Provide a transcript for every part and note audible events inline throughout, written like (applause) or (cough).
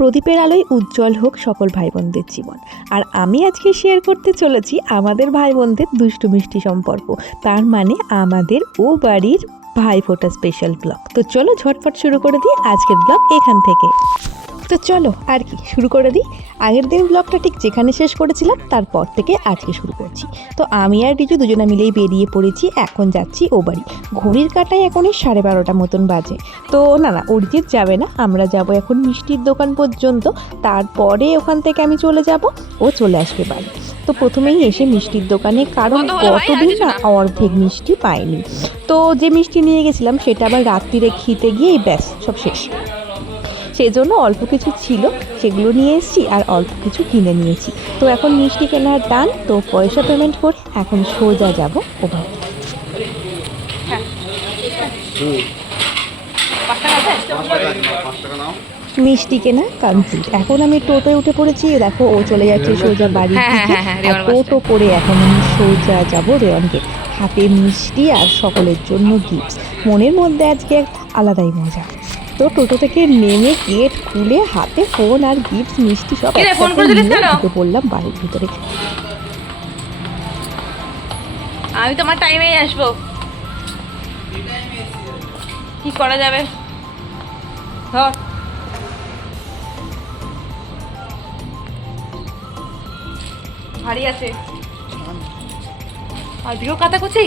প্রদীপের আলোয় উজ্জ্বল হোক সকল ভাই বোনদের জীবন। আর আমি আজকে শেয়ার করতে চলেছি আমাদের ভাই বোনদের দুষ্টু মিষ্টি সম্পর্ক। তার মানে আমাদের ও বাড়ির ভাই ফোটা স্পেশাল ব্লগ তো চলো ঝটপট শুরু করে দিই আজকের ব্লগ এখান থেকে। তো চলো আর কি শুরু করে দিই। আগের দিন ব্লগটা ঠিক যেখানে শেষ করেছিলাম তারপর থেকে আজকে শুরু করছি। তো আমি আর রিজু দুজনে মিলেই বেরিয়ে পড়েছি এখন যাচ্ছি ও বাড়ি। ঘড়ির কাটায় এখনই সাড়ে বারোটা মতন বাজে। তো না না অরিজিৎ যাবে না আমরা যাব এখন মিষ্টির দোকান পর্যন্ত। তারপরে ওখান থেকে আমি চলে যাব ও চলে আসবে বাড়ি। তো প্রথমেই এসে মিষ্টির দোকানে কারণ? কতদিন না অর্ধেক মিষ্টি পাইনি। তো যে মিষ্টি নিয়ে গেছিলাম সেটা আবার রাত্রিরে খেতে গিয়ে ব্যাস সব শেষ। সেই জন্য অল্প কিছু ছিল সেগুলো নিয়ে এসেছি আর অল্প কিছু কিনে নিয়েছি। তো এখন মিষ্টি কেনার টান তো পয়সা পেমেন্ট করে এখন সোজা যাব ওভার মিষ্টি কেনা কমপ্লিট এখন আমি টোটোয় উঠে পড়েছি দেখো ও চলে যাচ্ছে সোজা বাড়ির হ্যাঁ, হ্যাঁ, হ্যাঁ, টোটো করে এখন আমি সোজা যাব রেওয়ানকে। হাতে মিষ্টি আর সকলের জন্য গিফট মনের মধ্যে আজকে একটা আলাদাই মজা। তো টোটো থেকে নেমে গেট খুলে হাতে ফোন আর গিফট মিষ্টি সব? ঢুকে পড়লাম বাড়ির ভিতরে। আমি তোমার টাইমেই আসব। কি করা যাবে? ধর। ভারী আছে। আজকেও কাতা কুচি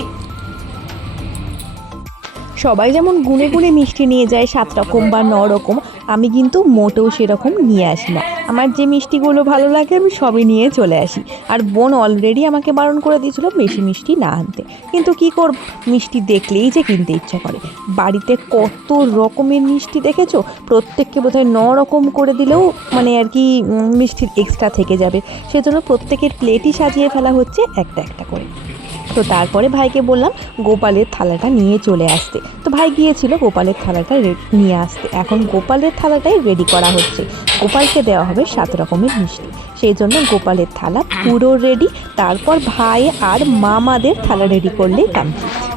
সবাই যেমন গুনে গুনে মিষ্টি নিয়ে যায় সাত রকম বা ন রকম আমি কিন্তু মোটেও সেরকম নিয়ে আসি না। আমার যে মিষ্টিগুলো ভালো লাগে, আমি সবই নিয়ে চলে আসি। আর বোন অলরেডি আমাকে বারণ করে দিয়েছিল বেশি মিষ্টি না আনতে। কিন্তু কি করব? মিষ্টি দেখলেই যে কিনতে ইচ্ছা করে। বাড়িতে কত রকমের মিষ্টি দেখেছ? প্রত্যেককে বোধহয় ন রকম করে দিলেও মানে আর কি মিষ্টির এক্সট্রা থেকে যাবে। সেজন্য প্রত্যেকের প্লেটই সাজিয়ে ফেলা হচ্ছে একটা একটা করে। তো তারপরে ভাইকে বললাম, গোপালের থালাটা নিয়ে চলে আসতে। তো ভাই গিয়েছিল গোপালের থালাটা নিয়ে আসতে। এখন গোপালের থালাটাই রেডি করা হচ্ছে। গোপালকে দেওয়া হবে সাত রকমের মিষ্টি। সেই জন্য গোপালের থালা পুরো রেডি তারপর ভাই আর মামাদের থালা রেডি করলেই কমপ্লিট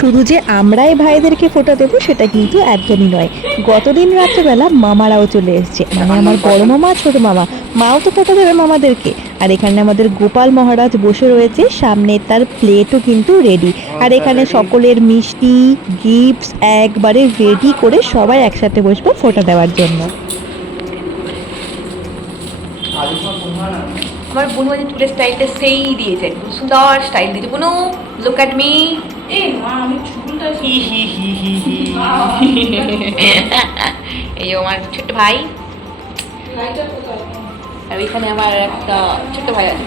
শুধু যে আমরাই ভাইদেরকে ফোটা দেবো সেটা কিন্তু একদমই নয়। গতদিন রাত্রেবেলা মামারাও চলে এসেছে। মানে আমার বড় মামা ছোট মামা। মাও তো ফোটা দেবে মামাদেরকে। আর এখানে আমাদের গোপাল মহারাজ বসে রয়েছে। সামনে তার প্লেটও কিন্তু রেডি আর এখানে সকলের মিষ্টি গিফটস একবারে রেডি করে সবাই একসাথে বসবো ফোটা দেওয়ার জন্য। আমার বোনু আজ চুলের স্টাইলটা সেই দিয়েছে একদম সুন্দর স্টাইল দিয়েছে। বোনু লুক অ্যাট মি এই আমার ছোট্ট ভাই। আর এখানে আমার একটা ছোট্ট ভাই আছে।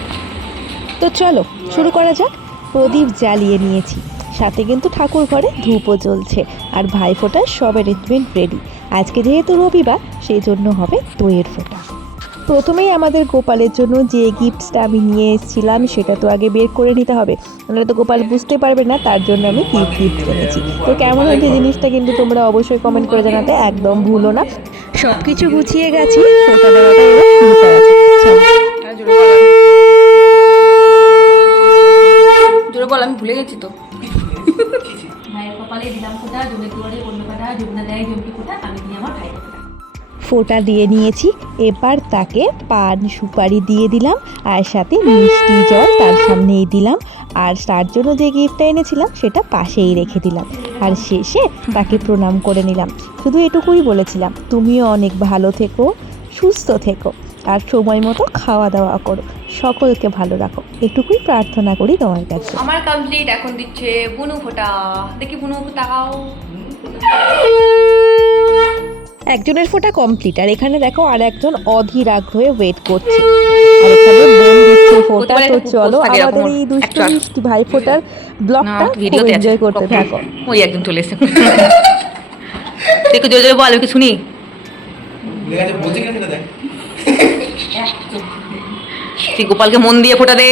তো চলো শুরু করা যাক। প্রদীপ জ্বালিয়ে নিয়েছি। সাথে কিন্তু ঠাকুর ঘরে ধূপও জ্বলছে আর ভাই ফোটার সব অ্যারেঞ্জমেন্ট রেডি আজকে যেহেতু রবিবার সেই জন্য হবে দইয়ের ফোঁটা। প্রথমেই আমাদের গোপালের জন্য যে গিফটসটা আমি নিয়ে এসেছিলাম সেটা তো আগে বের করে নিতে হবে। নাহলে তো গোপাল বুঝতে পারবে না তার জন্য আমি গিফট গিফট এনেছি। তো কেমন হয়েছে জিনিসটা কিন্তু তোমরা অবশ্যই কমেন্ট করে জানাতে একদম ভুলো না। সব কিছু গুছিয়ে গেছি ফোটা দেওয়াটা এবার শুরু করা যাক। চলো। জোরে বল আমি ভুলে গেছি তো। ভাইয়ের কপালে দিলাম ফোটা জমের দুয়ারে অন্য যমুনা দেয় জমটি আমি দিই আমার ফোটা দিয়ে নিয়েছি। এবার তাকে পান সুপারি দিয়ে দিলাম আর সাথে মিষ্টি জল তার সামনেই দিলাম। আর তার জন্য যে গিফটটা এনেছিলাম সেটা পাশেই রেখে দিলাম। আর শেষে তাকে প্রণাম করে নিলাম। শুধু এটুকুই বলেছিলাম তুমিও অনেক ভালো থেকো সুস্থ থেকো আর সময় মতো খাওয়া দাওয়া করো। সকলকে ভালো রাখো। এটুকুই প্রার্থনা করি তোমার কাছে। আমার কমপ্লিট এখন দিচ্ছে বুনু ফোটা। দেখি বুনু তাকাও (laughs) একজনের ফোটা কমপ্লিট আর এখানে দেখো আর একজন অধীর আগ্রহে ওয়েট করছে। আর এখানে বোন দিচ্ছে ফোঁটা তো চলো আমাদের এই দুষ্টু মিষ্টি ভাই ফোঁটার ব্লগটা আছে। এনজয় করতে থাকো। ওই একদম চলে এসে দেখো জোরে জোরে বল কি শুনি। গোপালকে মন দিয়ে ফোটা দে।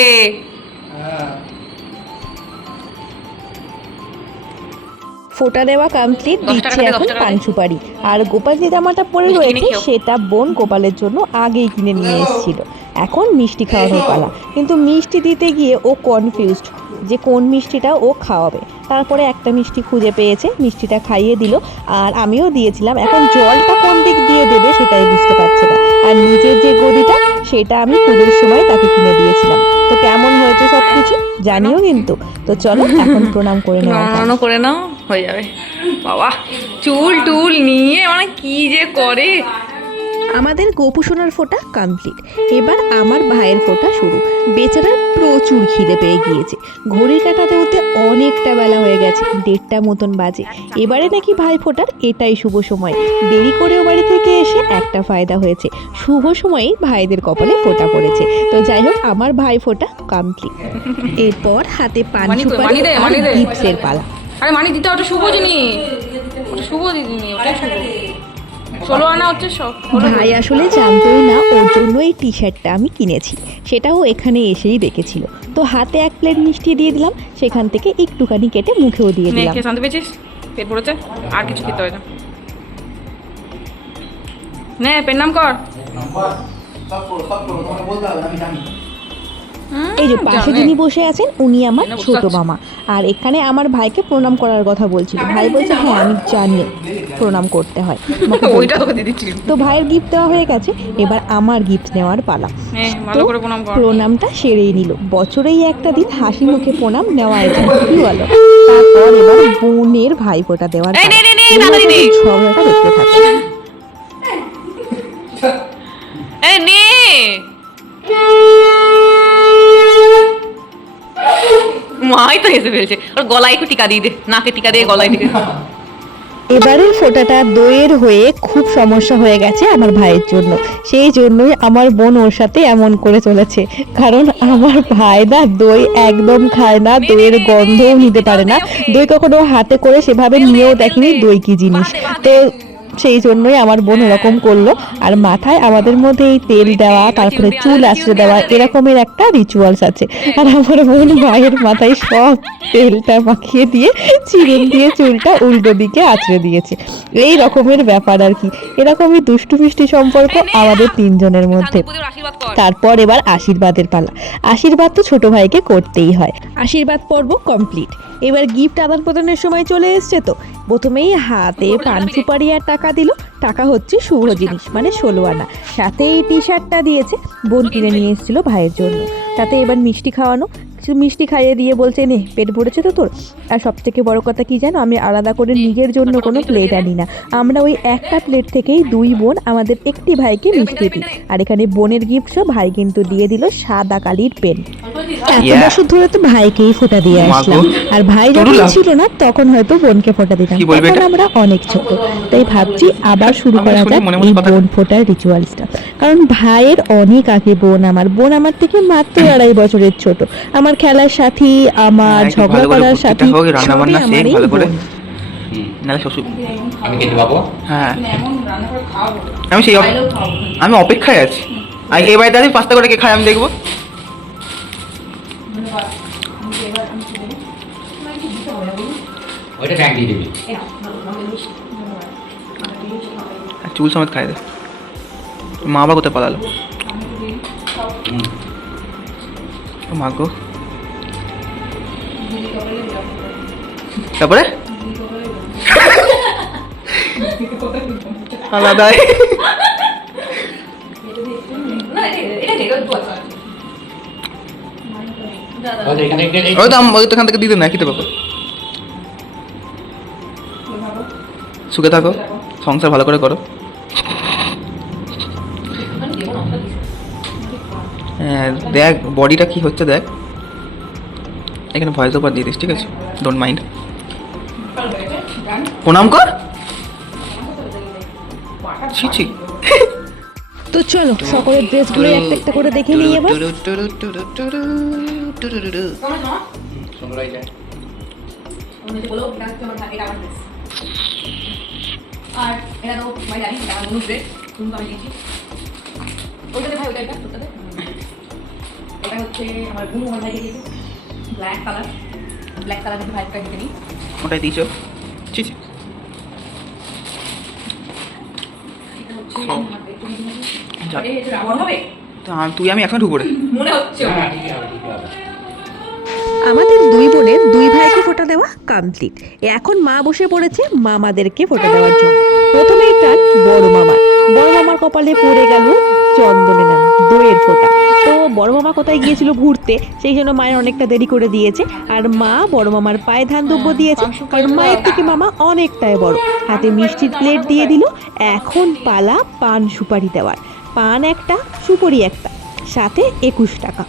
ফোঁটা দেওয়া কমপ্লিট দিচ্ছে এখন পান সুপারি আর গোপাল যে জামাটা পরে রয়েছে সেটা বোন গোপালের জন্য আগেই কিনে নিয়ে এসেছিল। এখন মিষ্টি খাওয়ানোর পালা। কিন্তু মিষ্টি দিতে গিয়ে ও কনফিউজড যে কোন মিষ্টিটা ও খাওয়াবে। তারপরে একটা মিষ্টি খুঁজে পেয়েছে মিষ্টিটা খাইয়ে দিল আর আমিও দিয়েছিলাম। এখন জলটা কোন দিক দিয়ে দেবে সেটাই বুঝতে পারছে না। আর নিজের যে গদিটা সেটা আমি পুজোর সময় তাকে কিনে দিয়েছিলাম। তো কেমন হয়েছে সব কিছু জানিও কিন্তু। তো চলো এখন প্রণাম করে নাও। করে নাও হয়ে যাবে। বাবা চুল টুল নিয়ে মানে কি যে করে? আমাদের গোপুসোনার ফোঁটা কমপ্লিট এবার আমার ভাইয়ের ফোঁটা শুরু। বেচারার প্রচুর খিদে পেয়ে গিয়েছে। ঘড়ি কাটাতে হতে অনেকটা বেলা হয়ে গেছে দেড়টা মতন বাজে। এবারে নাকি ভাই ফোঁটার এটাই শুভ সময়। দেরি করেও বাড়ি থেকে এসে একটা ফায়দা হয়েছে। শুভ সময়েই ভাইদের কপালে ফোঁটা পড়েছে। তো যাই হোক আমার ভাই ফোঁটা কমপ্লিট এরপর হাতে পান? সুপারি আর মানি পালা। আরে মানে দিতে ওটা শুভ জিনিস। শুভ জিনিস ওটা শুভ। ষোলো আনা হচ্ছে সব ভাই আসলে জানতোই না ওর জন্য এই টি শার্টটা আমি কিনেছি। সেটাও এখানে এসেই দেখেছিল। তো হাতে এক প্লেট মিষ্টি দিয়ে দিলাম সেখান থেকে একটুখানি কেটে মুখেও দিয়ে নে দিলাম। শান্তি পেয়েছিস? পেট ভরেছে? আর কিছু খেতে হয় না। নে পেন নাম কর। এই যে পাশে যিনি বসে আছেন উনি আমার ছোট মামা। আর এখানে আমার ভাইকে প্রণাম করার কথা বলছিল। ভাই বলছে হ্যাঁ আমি জানি প্রণাম করতে হয়। তো ভাইয়ের গিফট দেওয়া হয়ে গেছে এবার আমার গিফট নেওয়ার পালা। কর প্রণামটা সেরেই নিল। বছরেই একটা দিন হাসি মুখে প্রণাম নেওয়া যায় (laughs) কি বলো? তারপর এবার বোনের ভাই ফোঁটা দেওয়ার। ঝগড়াটা দেখতে থাকো। তো ফেলছে ওর গলায় একটু টিকা দিয়ে দে, নাকে টিকা দিয়ে গলায় টিকা এবারের ফোঁটাটা দইয়ের হয়ে খুব সমস্যা হয়ে গেছে আমার ভাইয়ের জন্য। সেই জন্যই আমার বোন ওর সাথে এমন করে চলেছে। কারণ আমার ভাই না দই একদম খায় না, দইয়ের গন্ধও নিতে পারে না। দই কখনো হাতে করে সেভাবে নিয়েও দেখেনি দই কি জিনিস। তো সেই জন্যই আমার বোন এরকম করল। আর মাথায় আমাদের মধ্যে এই তেল দেওয়া, তারপরে চুল আঁচড়ে দেওয়া এরকমের একটা রিচুয়ালস আছে। আর আমার বোন ভাইয়ের মাথায় সব তেলটা মাখিয়ে দিয়ে চিরুন দিয়ে চুলটা উল্টো দিকে আঁচড়ে দিয়েছে। এই রকমের ব্যাপার আর কি। এরকমই দুষ্টু মিষ্টি সম্পর্ক আমাদের তিনজনের মধ্যে। তারপর এবার আশীর্বাদের পালা। আশীর্বাদ তো ছোট ভাইকে করতেই হয়। আশীর্বাদ পর্ব কমপ্লিট এবার গিফট আদান প্রদানের সময় চলে এসছে তো। প্রথমেই হাতে পান সুপারি আর টাকা দিল। টাকা হচ্ছে শুভ জিনিস মানে ষোলো আনা। সাথে এই টি শার্টটা দিয়েছে বোন কিনে নিয়ে এসেছিল ভাইয়ের জন্য। তাতে এবার মিষ্টি খাওয়ানো কিছু মিষ্টি খাইয়ে দিয়ে বলছে নে পেট ভরেছে তো তোর? আর সব থেকে বড় কথা কি জানো আমি আলাদা করে নিজের জন্য কোনো প্লেট আনি না। আমরা ওই একটা প্লেট থেকেই দুই বোন আমাদের একটি ভাইকে মিষ্টি দিই। আর এখানে বোনের গিফট সব ভাই কিন্তু দিয়ে দিল সাদা কালির পেন। এত বছর ধরে তো ভাইকেই ফোঁটা দিয়ে আসলাম। আর ভাই যখন ছিল না তখন হয়তো বোনকে ফোঁটা দিতাম। তখন আমরা অনেক ছোট। তাই ভাবছি আবার শুরু করা যাক এই বোন ফোঁটার রিচুয়ালসটা কারণ ভাইয়ের অনেক আগে বোন আমার। বোন আমার থেকে মাত্র আড়াই বছরের ছোট। আমার খেলার সাথী আমার হ্যাঁ, ঝগড়া করার সাথী হোক, রান্না বান্না সবই আমার এই বোন। নাহলে শ্বশুর আমি খেতে পাবো? হ্যাঁ। এমন রান্না করে খাওয়াবো আমি সেই আমি অপেক্ষায় আছি। আর আমি পাঁচটা করে কে খাই আমি দেখব। ওইটা ট্যাঙ্ক দিয়ে দিবি। চুল সমেত খাই দে। মা বাবা কোথায় পালালো? ও মা গো। তারপরে? আলাদাই। ওই তো এখানে ওই তো ওই তো এখান থেকে দিতে না খেতে পাবো সুখে থাকো সংসার ভালো করে করো। হ্যাঁ দেখ বডিটা কি হচ্ছে দেখ। এখানে ভয়েস ওভার দিয়ে দিস ঠিক আছে? ডোন্ট মাইন্ড প্রণাম কর। ছি ছি। তো চলো সকলের ড্রেসগুলো একটা একটা করে দেখে নিই এবার। হচ্ছে আর এটা তো ভাই জানি আমার বন্ধুর ড্রেস তুমি তো আমি দিয়েছি ওইটাতে ভাই ওইটা ওটাতে এটা হচ্ছে আমার বুনু আমার ভাইকে দিয়েছে ব্ল্যাক কালার ব্ল্যাক কালার দেখে ভাইকে দিতে নিই ওটাই দিয়েছ ছি ছি এটা হচ্ছে খাও। আমার একটু দুই বোনের দুই ভাইকে ফোটা দেওয়া কমপ্লিট এখন মা বসে পড়েছে মামাদেরকে ফোটা দেওয়ার জন্য। প্রথমেই টান বড় মামার। বড় মামার কপালে পড়ে গেল চন্দনে নাম, দইয়ের ফোঁটা। তো বড় মামা কোথায় গিয়েছিল ঘুরতে, সেই জন্য মায়ের অনেকটা দেরি করে দিয়েছে। আর মা বড় মামার পায়ে ধান দুব্য দিয়েছে। কারণ মায়ের থেকে মামা অনেকটাই বড়। হাতে মিষ্টির প্লেট দিয়ে দিল। এখন পালা পান সুপারি দেওয়ার। পান একটা, সুপারি একটা। সাথে একুশ টাকা।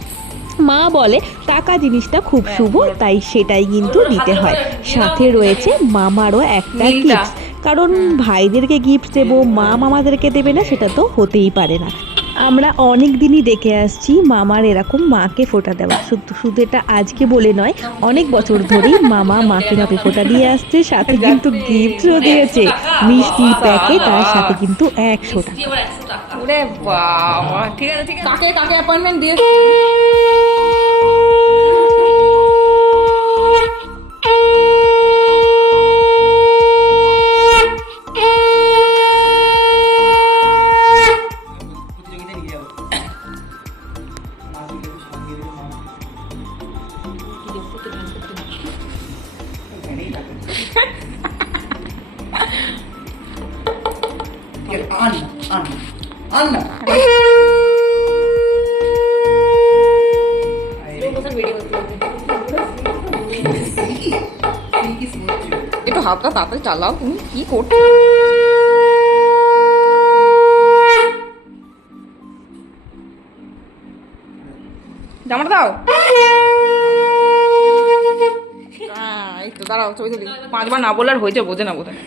মা বলে টাকা জিনিসটা খুব শুভ তাই সেটাই কিন্তু দিতে হয়। সাথে রয়েছে মামারও একটা গিফট কারণ ভাইদেরকে গিফট দেবো মা মামাদেরকে দেবে না সেটা তো হতেই পারে না। আমরা অনেক দিনই দেখে আসছি মামার এরকম মাকে ফোঁটা দেওয়া। শুধু শুধু এটা আজকে বলে নয় অনেক বছর ধরেই মামা মাকে ভাবে ফোঁটা দিয়ে আসছে সাথে কিন্তু গিফটও দিয়েছে। মিষ্টি প্যাকেট আর সাথে কিন্তু একশো টাকা। ঠিক আছে ঠিক আছে। কাকে কাকে অ্যাপয়েন্টমেন্ট দিয়ে একটু হাতটা তাড়াতাড়ি চালাও তুমি কি করছ জামাটা দাও এই তো দাঁড়াও ছবি তুলি পাঁচবার না বলার হয়েছে বোঝে না বোধ না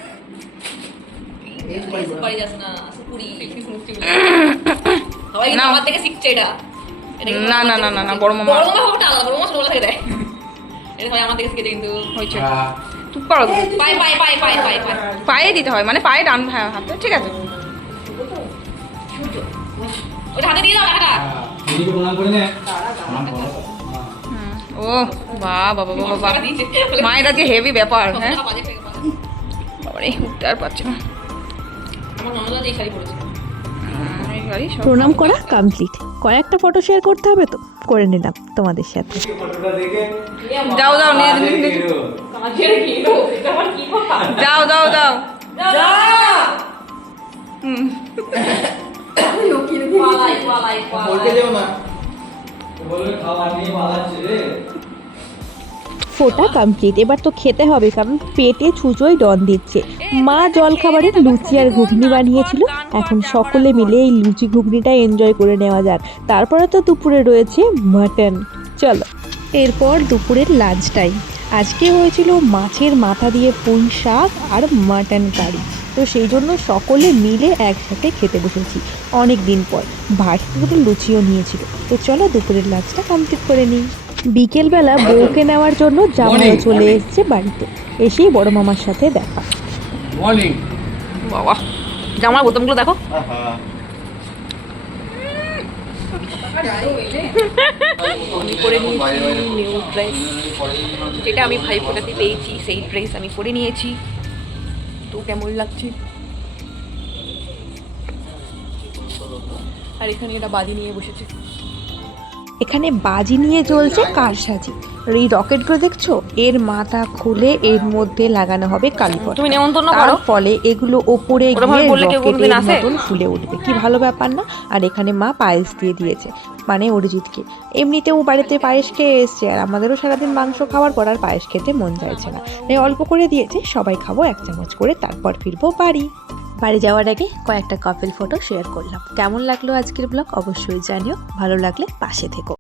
না। আমার থেকে শিখছে এটা এটা না, না, না, না, না, শিখছে। বড় মামা। বড় মামা আলাদা বড় মামা ছোটবেলা থেকে দেয় এটা সবাই আমার থেকে শিখেছে কিন্তু হয়েছে চুপ করো। পায়ে পায়ে পায়ে পায়ে পায়ে পায়ে। পায়ে দিতে হয় মানে পায়ে ডান হ্যাঁ হাতে ঠিক আছে। ও বাহ বাবা বাবা বাবা মায়ের আজকে হেভি ব্যাপার হ্যাঁ। বাবারে উঠতে আর পারছি না। আমার ননদা শাড়ি পরেছে। প্রণাম করা কমপ্লিট কয়েকটা ফটো শেয়ার করতে হবে তো? করে নিলাম তোমাদের সাথে। যাও কথা? যাও পালাই যেও না। ফোটা কমপ্লিট এবার তো খেতে হবে, কারণ পেটে ছুঁচোই ডন দিচ্ছে। মা জল খাবারের লুচি আর ঘুগনি বানিয়েছিল। এখন সকলে মিলে এই লুচি ঘুগনিটা এনজয় করে নেওয়া যাক। তারপরে তো দুপুরে রয়েছে মাটন চলো। এরপর দুপুরের লাঞ্চ টাইম আজকে হয়েছিল মাছের মাথা দিয়ে পুঁই শাক আর মাটন কারি তো সেই জন্য সকলে মিলে একসাথে খেতে বসেছি অনেক দিন পর করে লুচিও নিয়েছিল। তো চলো দুপুরের লাঞ্চটা কমপ্লিট করে নিই। বিকেলবেলা বউকে নেওয়ার জন্য জামাইও চলে এসেছে বাড়িতে। এসেই বড় মামার সাথে দেখা। বাবা জামার বোতামগুলো দেখো। আমি পরে নিয়েছি নিউ ড্রেস যেটা আমি ভাই ফোটাতে পেয়েছি সেই ড্রেস আমি পরে নিয়েছি। তো কেমন লাগছে? আর এখানে এটা বাদি নিয়ে বসেছে। এখানে বাজি নিয়ে চলছে কারসাজি আর এই রকেটগুলো দেখছ? এর মাথা খুলে এর মধ্যে লাগানো হবে কালীপট তুমি নেমন্তন্ন করো। ফলে এগুলো ওপরে গিয়ে রকেটের? মতন ফুলে উঠবে। কি ভালো ব্যাপার না? আর এখানে মা পায়েস দিয়ে দিয়েছে মানে অরিজিৎকে। এমনিতেও বাড়িতে পায়েস খেয়ে এসছে আর আমাদেরও সারাদিন মাংস খাওয়ার পর আর পায়েস খেতে মন চাইছে না। তাই অল্প করে দিয়েছে সবাই খাব এক চামচ করে তারপর ফিরবো বাড়ি। বাড়ি যাওয়ার আগে কয়েকটা কাপেল ফটো শেয়ার করলাম। কেমন লাগল আজকের ব্লগ অবশ্যই জানিও। ভালো লাগলে পাশে থেকো।